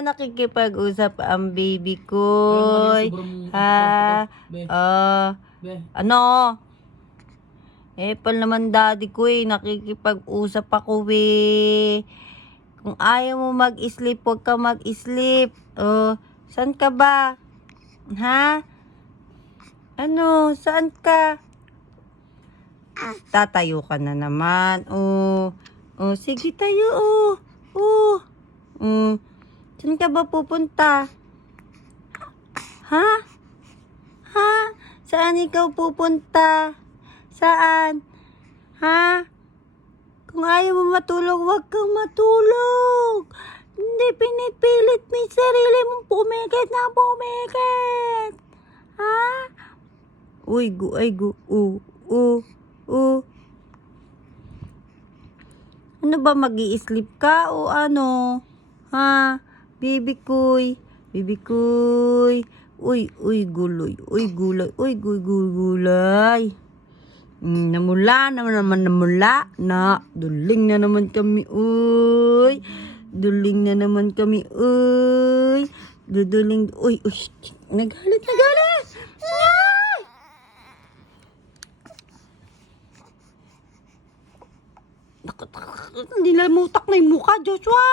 Nakikipag-usap ang baby ko. Ha? Ano? Pal naman daddy ko nakikipag-usap ako Kung ayaw mo mag-sleep, huwag ka mag-sleep. Saan ka ba? Ha? Ano? Saan ka? Tatayo ka na naman. Sige tayo. Saan ka ba pupunta? Ha? Saan ikaw pupunta? Saan? Ha? Kung ayaw mo matulog, huwag kang matulog. Hindi pinipilit mo yung sarili mong pumikit na pumikit. Ha? Ano ba, mag-i-sleep ka o ano? Ha? Baby koy. Gulay. Namula. Duling na naman kami, Duduling. Nagalit. Nilamutak na yung mukha, Joshua.